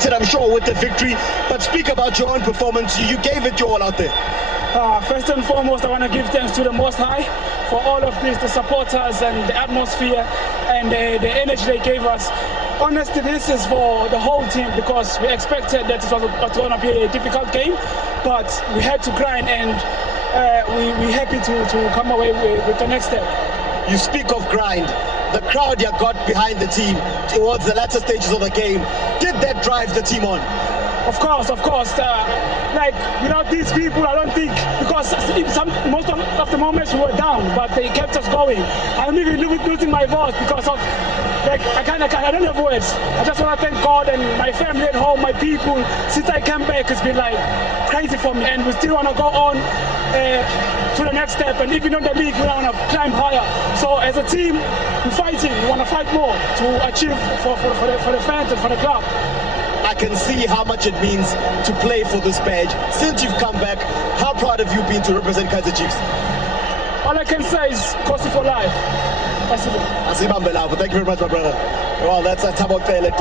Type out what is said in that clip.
delighted, I'm sure, with the victory, but speak about your own performance. You gave it your all out there. First and foremost, I want to give thanks to the Most High for all of this, the supporters and the atmosphere and the energy they gave us. Honestly, this is for the whole team because we expected that it was going to be a difficult game, but we had to grind and we're happy to come away with the next step. You speak of grind. The crowd you got behind the team towards the latter stages of the game, did that drive the team on? Of course. Like without these people, I don't think, because most of the moments we were down, but they kept us going. I'm even losing my voice because of, like, I don't have words. I just want to thank God and my family at home, my people. Since I came back, it's been like crazy for me, and we still want to go on to the next step. And even on the league, we want to climb higher. So as a team, we're fighting. We want to fight more to achieve for the fans and for the club. I can see how much it means to play for this badge. Since you've come back, how proud have you been to represent Kaizer Chiefs? All I can say is Kosi for life. That's it. Thank you very much, my brother. Well, that's Thabo.